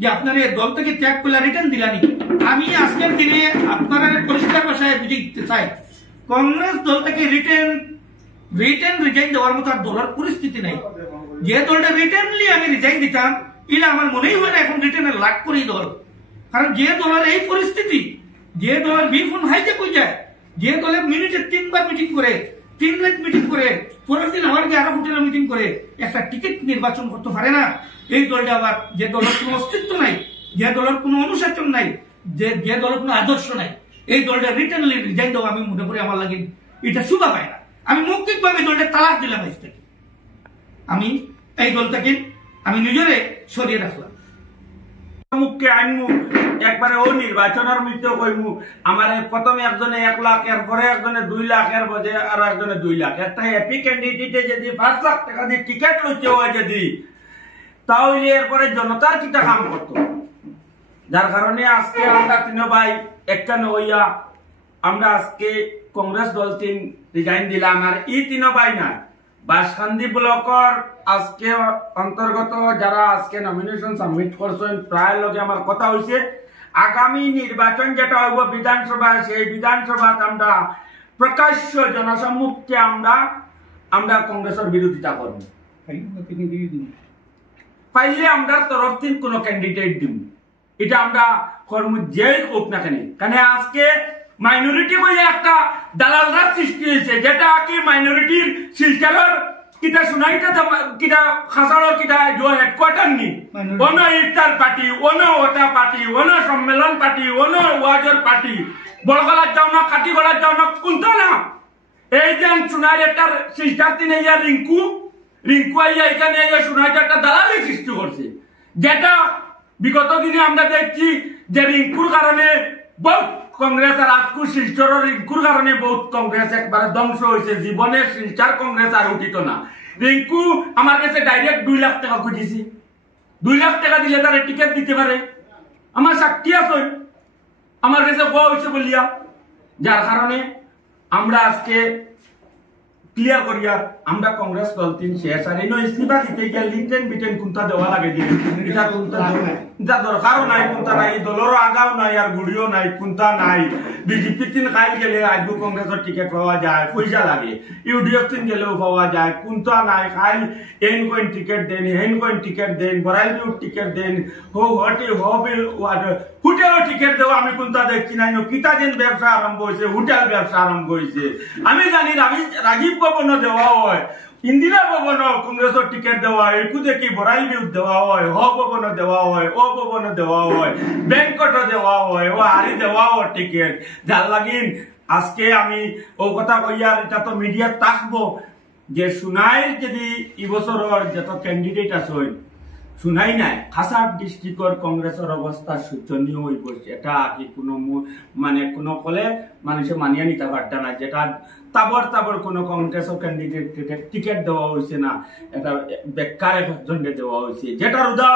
যে আপনারা দল থেকে ত্যাগ করলে রিটার্ন দিলানি। আমি আজকের দিনে আপনারা পরিষ্কার ভাষায় বুঝিয়ে চাই, কংগ্রেস দল থেকে রিটার্ন রিজাইন দেওয়ার মতো আর দলের পরিস্থিতি নাই। যে দলটা রিটার্নলি আমি রিজাইন দিতাম, এটা আমার মনেই হয় না এখন রিটার্নের লাগ করি দল। কারণ যে দলের এই পরিস্থিতি, যে দলের বিফোন হাইজ্যাক হয়ে যায়, যে দলের মিনিটে 3 বার মিটিং করে, 3 রাত মিটিং করে, পরের দিন আবার গিয়ে আরো হোটেলে মিটিং করে একটা টিকিট নির্বাচন করতে পারে না, এই দলটা আবার যে দলের কোনো অস্তিত্ব নাই, যে দলের কোনো অনুশাসন নাই, যে দলের কোনো আদর্শ নাই, এই দলটা রিটার্নলি রিজাইন দেওয়া আমি মনে করি আমার লাগে এটা শুভা পায় না। আমি মৌখিকভাবে দলটা তালাক দিলাম। আমি এই দলটাকে আমি নিজেরে সরিয়ে রাখলাম। মুখকে আনমু একবারে ও নির্বাচনের মধ্যে কইমু আমার প্রথমে একজনে 1 লাখ, এরপরে একজনে 2 লাখ, এর পরে আর একজনে 2 লাখ। একটা হ্যাপি ক্যান্ডিডেটে যদি 5 লাখ টাকা দিয়ে টিকিট লইতে হয় যদি, তাহলে এরপরে জনতার কিটা কাম করতো। যার কারণে আজকে আমরা 3 ভাই একখানে হইয়া আমরা আজকে কংগ্রেস দল 3 রিজাইন দিলাম। আর এই 3 ভাই না, বাসকান্দি ব্লকের আজকে অন্তর্গত যারা আজকে নমিনেশন সাবমিট করছেন প্রায় লগে আমার কথা হয়েছে, আগামী নির্বাচন যেটা হইব বিধানসভা, সেই বিধানসভা আমরা প্রকাশ্য জনসম্মুখে আমরা কংগ্রেসের বিরোধিতা করব। পাইলে আমরা তরফ থেকে কোন ক্যান্ডিডেট দিব, এটা আমরা কর্ম যেই হোক না কেন। কেন আজকে মাইনরিটি বলে একটা দালালরা সৃষ্টি হয়েছে, যেটা কি মাইনরিটির শিলচরের কিটা শুনাইটা কিটা খাসাড়ো কিটা যে হেডকোয়ার্টার নি অন ইফতার পার্টি, অন ওটা পার্টি, অন সম্মেলন পার্টি, অন ওয়াজর পার্টি, বড়গলার যাও না, কাটিগড়ার যাও না, কোনটা না। এই যে শুনাই একটা শিলচার দিনে ইয়া রিঙ্কু আইয়া এখানে শুনাইটা একটা দালালি সৃষ্টি করছে, যেটা বিগত দিনে আমরা দেখছি যে রিঙ্কুর কারণে বহুত কংগ্রেস আর আজকু শিলচর রিঙ্কুর কারণে বহুত কংগ্রেস একবারে ধ্বংস হয়েছে। জীবনে শিলচর কংগ্রেস আর উঠিত না। রিঙ্কু আমার কাছে ডাইরেক্ট 2 লাখ টাকা খুঁজেছি, 2 লাখ টাকা দিলে তারা টিকিট দিতে পারে। আমার সাক্ষী আছে, আমার কাছে কোয়া হয়েছে বলিয়া। যার কারণে আমরা আজকে ক্লিয়ার করিয়া আমরা কংগ্রেস দল 3 শেষ। আর এই ইস্তিফা দিতে গিয়ে লিটেন বিটেন কোনটা দেওয়া লাগে দিয়ে এটা কোনটা দরকারও নাই, কোনটা নাই, দলেরও আগাও নাই আর গুড়িও নাই, কোনটা নাই। বিজেপি 3 খাইল গেলে আজকে কংগ্রেসের টিকিট পাওয়া যায়, পয়সা লাগে। ইউডিএফ 3 গেলেও পাওয়া যায়, কোনটা নাই। খাইল এন কয়েন টিকিট দেন, হেন কয়েন টিকিট দেন, বড়াই বিউট টিকিট দেন, হোটেলও টিকিট দেওয়া আমি কোনটা দেখছি নাই। কিতা যেন ব্যবসা আরম্ভ হয়েছে, হোটেল ব্যবসা আরম্ভ হয়েছে। আমি জানি রাজীব ভবন দেওয়া হয়, ইন্দিরা ভবন কংগ্রেসের টিকিট দেওয়া হয়, একু দেখি বড়াই বিউট দেওয়া হয়, হ ভবন দেওয়া হয়, ও ভবন দেওয়া হয়, ব্যাংকট দেওয়া হয়, ও হারি দেওয়া হয় টিকিট। যার লাগিন আজকে আমি ও কথা কইয়ার এটা তো মিডিয়া থাকবো যে শুনাই যদি এবছরের যত ক্যান্ডিডেট আছে শুনাই নাই খাসার ডিস্ট্রিক্টর কংগ্রেসের অবস্থা শোচনীয় হয়ে পড়ছে। এটা কি কোনো মানে কোনো কলে মানুষে মানিয়ে নিতে পারত না, যেটা তাবর কোনো কংগ্রেসের ক্যান্ডিডেট টিকিট দেওয়া হয়েছে না, এটা বেকার একজনকে দেওয়া হয়েছে, যেটার উদাহরণ